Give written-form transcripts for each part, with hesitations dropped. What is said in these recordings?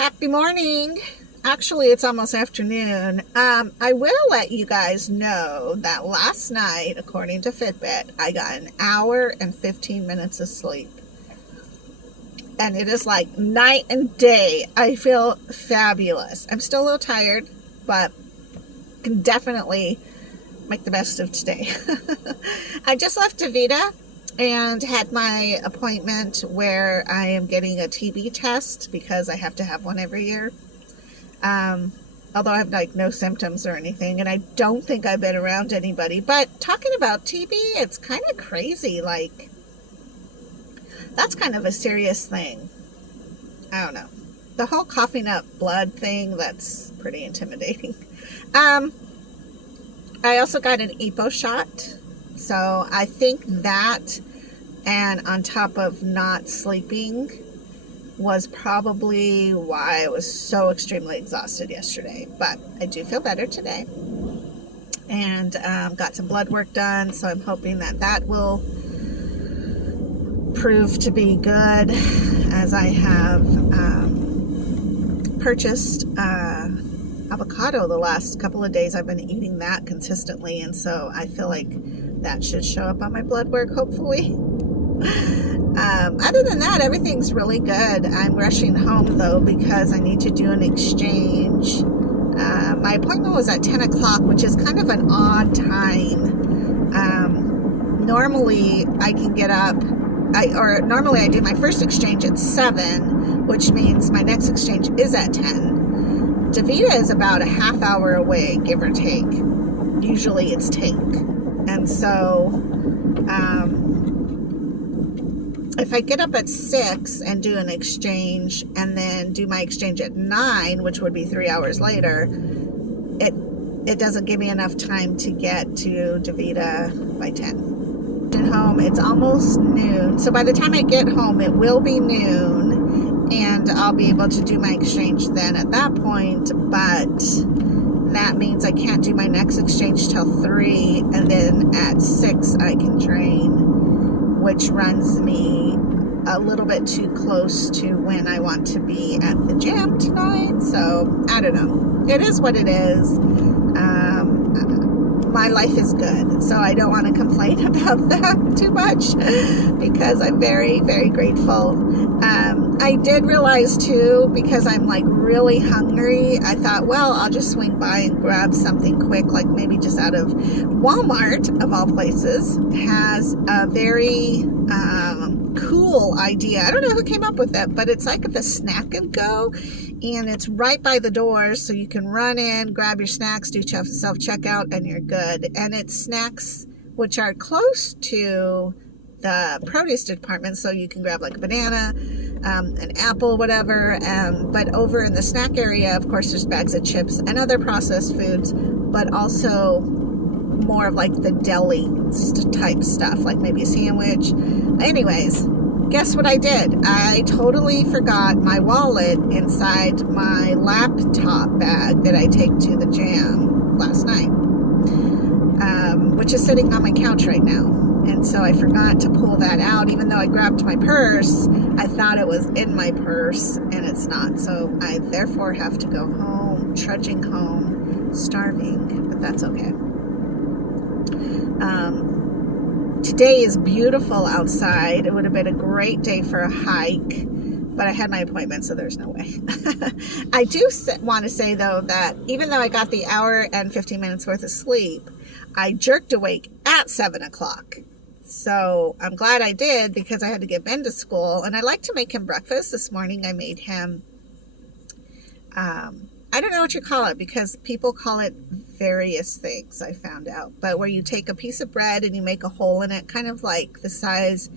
Happy morning. Actually, it's almost afternoon. I will let you guys know that last night, according to Fitbit, I got an hour and 15 minutes of sleep. And it is like night and day. I feel fabulous. I'm still a little tired, but can definitely make the best of today. I just left Devita and had my appointment where I am getting a TB test because I have to have one every year. Although I have like no symptoms or anything, and I don't think I've been around anybody. But talking about TB, it's kind of crazy. Like, that's kind of a serious thing. I don't know. The whole coughing up blood thing, that's pretty intimidating. I also got an EPO shot. So I think that, and on top of not sleeping, was probably why I was so extremely exhausted yesterday. But I do feel better today. And got some blood work done. So I'm hoping that that will prove to be good, as I have purchased avocado the last couple of days. I've been eating that consistently, and so I feel like that should show up on my blood work, hopefully. Other than that, everything's really good. I'm rushing home though because I need to do an exchange. My appointment was at 10 o'clock, which is kind of an odd time. Normally I can get up, normally I do my first exchange at 7, which means my next exchange is at 10. Devita is about a half hour away, give or take. Usually it's take. And so, if I get up at 6 and do an exchange and then do my exchange at 9, which would be 3 hours later, it doesn't give me enough time to get to Devita by 10. At home, it's almost noon. So by the time I get home, it will be noon and I'll be able to do my exchange then at that point. But that means I can't do my next exchange till 3, and then at 6 I can drain, which runs me a little bit too close to when I want to be at the gym tonight. So I don't know. It is what it is. My life is good, so I don't want to complain about that too much because I'm very, very grateful. I did realize too, because I'm like really hungry, I thought, well, I'll just swing by and grab something quick, like maybe just out of Walmart, of all places, has a very cool idea. I don't know who came up with it, but it's like the Snack and Go, and it's right by the door, so you can run in, grab your snacks, do self-checkout, and you're good. And it's snacks which are close to the produce department, so you can grab like a banana, an apple, whatever. But over in the snack area, of course, there's bags of chips and other processed foods, but also more of like the deli type stuff, like maybe a sandwich. Anyways, guess what I did? I totally forgot my wallet inside my laptop bag that I take to the gym last night, which is sitting on my couch right now. And so I forgot to pull that out. Even though I grabbed my purse, I thought it was in my purse, and it's not. So I therefore have to go home, trudging home, starving, but that's okay. Today is beautiful outside. It would have been a great day for a hike, but I had my appointment, so there's no way. I do want to say, though, that even though I got the hour and 15 minutes worth of sleep, I jerked awake at 7 o'clock. So I'm glad I did, because I had to get Ben to school, and I like to make him breakfast. This morning I made him, I don't know what you call it, because people call it various things, I found out. But where you take a piece of bread and you make a hole in it, kind of like the size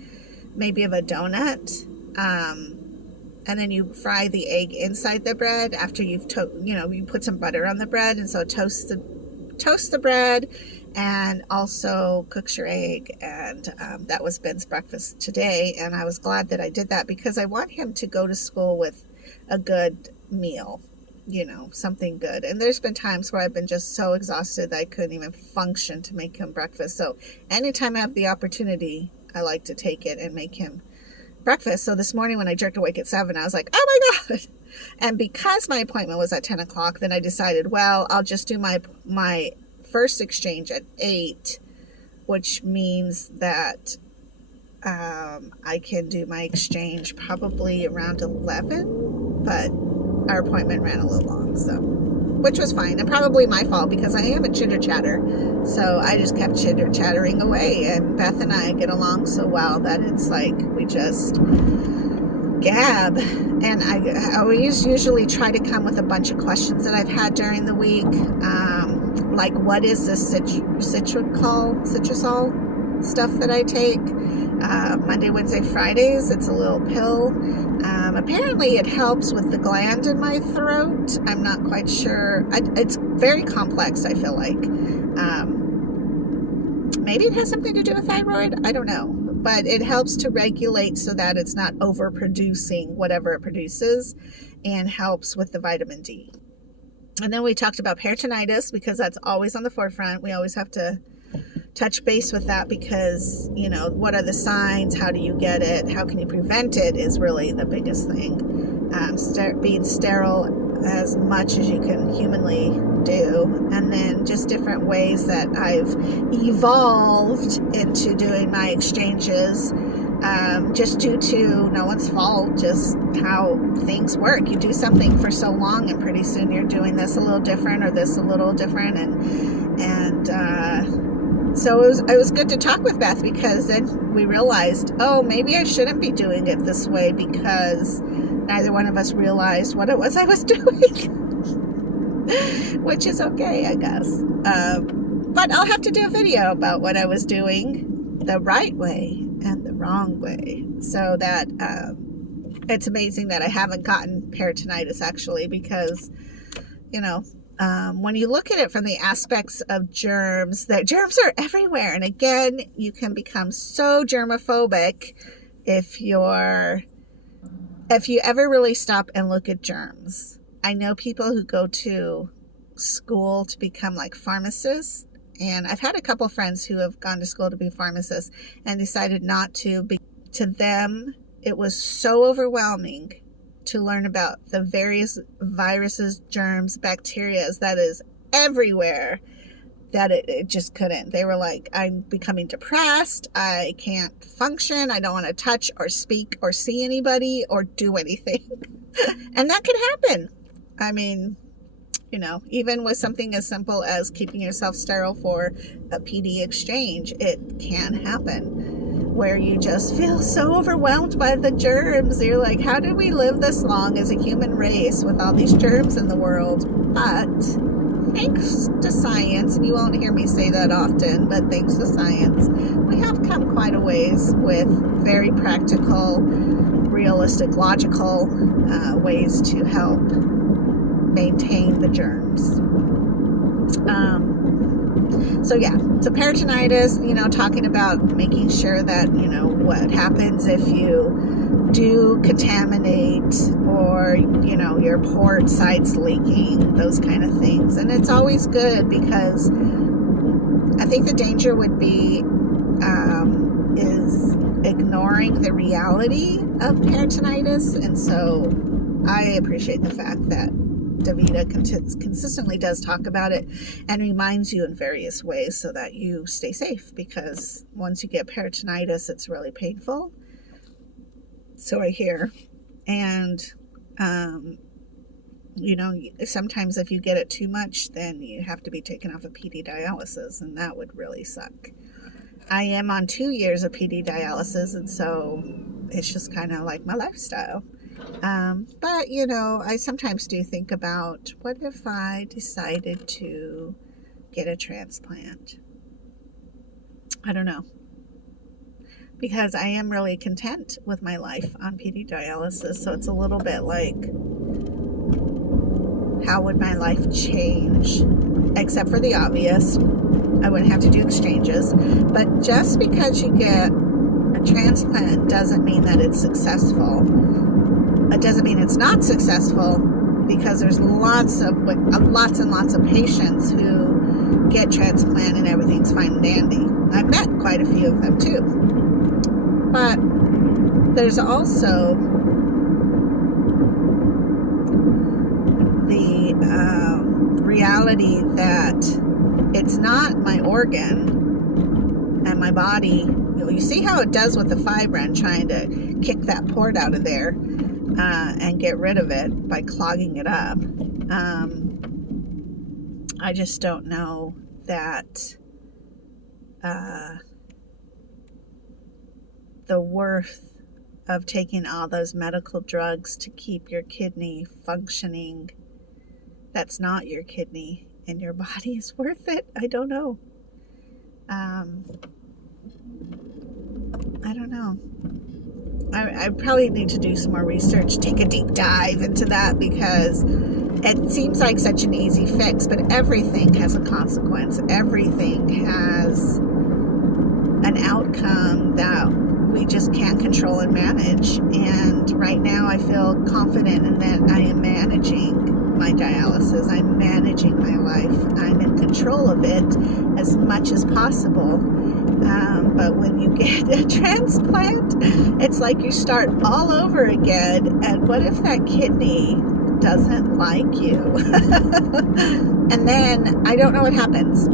maybe of a donut. And then you fry the egg inside the bread after you've, you put some butter on the bread. And so toast the bread and also cooks your egg. And that was Ben's breakfast today. And I was glad that I did that, because I want him to go to school with a good meal. Something good. And there's been times where I've been just so exhausted that I couldn't even function to make him breakfast. So anytime I have the opportunity, I like to take it and make him breakfast. So this morning when I jerked awake at 7, I was like, oh my God, And because my appointment was at 10 o'clock, then I decided, well, I'll just do my first exchange at 8, which means that I can do my exchange probably around 11, but our appointment ran a little long, so, which was fine, and probably my fault because I am a chitter-chatter, so I just kept chitter-chattering away, and Beth and I get along so well that it's like we just gab, and I always usually try to come with a bunch of questions that I've had during the week, like what is this citrusol stuff that I take, Monday, Wednesday, Fridays. It's a little pill. Apparently it helps with the gland in my throat. I'm not quite sure. It's very complex, I feel like. Maybe it has something to do with thyroid. I don't know. But it helps to regulate so that it's not overproducing whatever it produces, and helps with the vitamin D. And then we talked about peritonitis because that's always on the forefront. We always have to touch base with that because, you know, what are the signs? How do you get it? How can you prevent it is really the biggest thing. Being sterile as much as you can humanly do. And then just different ways that I've evolved into doing my exchanges, just due to no one's fault, just how things work. You do something for so long and pretty soon you're doing this a little different or this a little different. So it was good to talk with Beth because then we realized, oh, maybe I shouldn't be doing it this way because neither one of us realized what it was I was doing, which is okay, I guess. But I'll have to do a video about what I was doing the right way and the wrong way, so that it's amazing that I haven't gotten peritonitis actually, because, you know, when you look at it from the aspects of germs, that germs are everywhere. And again, you can become so germophobic if you ever really stop and look at germs. I know people who go to school to become like pharmacists, and I've had a couple friends who have gone to school to be pharmacists and decided not to. To them, it was so overwhelming to learn about the various viruses, germs, bacteria that is everywhere, that it just couldn't. They were like, I'm becoming depressed. I can't function. I don't want to touch or speak or see anybody or do anything. And that can happen. I mean, you know, even with something as simple as keeping yourself sterile for a PD exchange, it can happen, where you just feel so overwhelmed by the germs. You're like, how did we live this long as a human race with all these germs in the world? But thanks to science, and you won't hear me say that often, but thanks to science, we have come quite a ways with very practical, realistic, logical ways to help maintain the germs. So yeah, so peritonitis, you know, talking about making sure that, you know, what happens if you do contaminate, or, you know, your port sites leaking, those kind of things. And it's always good, because I think the danger would be is ignoring the reality of peritonitis. And so I appreciate the fact that Devita consistently does talk about it and reminds you in various ways so that you stay safe, because once you get peritonitis, it's really painful. So I hear. And, you know, sometimes if you get it too much, then you have to be taken off of PD dialysis, and that would really suck. I am on 2 years of PD dialysis, and so it's just kind of like my lifestyle. But, you know, I sometimes do think about, what if I decided to get a transplant? I don't know. Because I am really content with my life on PD dialysis. So it's a little bit like, how would my life change? Except for the obvious. I wouldn't have to do exchanges. But just because you get a transplant doesn't mean that it's successful. It doesn't mean it's not successful, because there's lots and lots of patients who get transplant and everything's fine and dandy. I've met quite a few of them too. But there's also reality that it's not my organ and my body. You see how it does with the fibrin, trying to kick that port out of there and get rid of it by clogging it up. I just don't know that the worth of taking all those medical drugs to keep your kidney functioning that's not your kidney in your body is worth it. I don't know. I don't know. I probably need to do some more research, take a deep dive into that, because it seems like such an easy fix, but everything has a consequence. Everything has an outcome that we just can't control and manage. And right now I feel confident in that I am managing my dialysis. I'm managing my life. I'm in control of it as much as possible. But when you get a transplant, it's like you start all over again. And what if that kidney doesn't like you? And then I don't know what happens.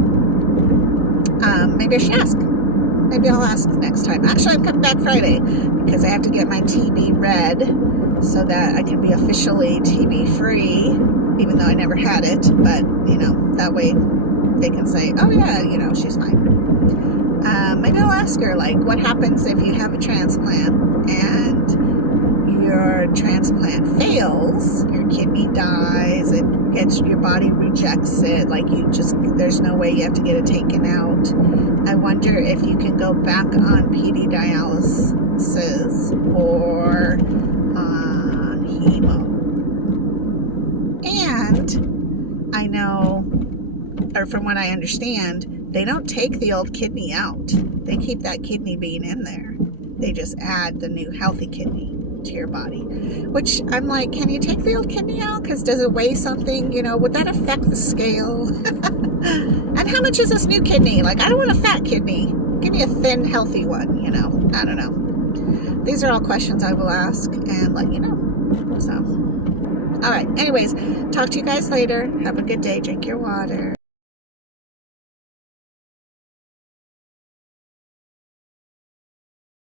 Maybe I should ask. Maybe I'll ask next time. Actually, I'm coming back Friday because I have to get my TB read so that I can be officially TB free, even though I never had it. But, you know, that way they can say, oh yeah, you know, she's fine. Maybe I'll ask her, like, what happens if you have a transplant and your transplant fails, your kidney dies, it gets, your body rejects it, like there's no way, you have to get it taken out. I wonder if you can go back on PD dialysis or on hemo. And I know, or from what I understand, they don't take the old kidney out. They keep that kidney being in there. They just add the new healthy kidney to your body, which I'm like, can you take the old kidney out? Because does it weigh something? You know, would that affect the scale? And how much is this new kidney? Like, I don't want a fat kidney. Give me a thin, healthy one, you know. I don't know. These are all questions I will ask and let you know. So, all right. Anyways, talk to you guys later. Have a good day. Drink your water.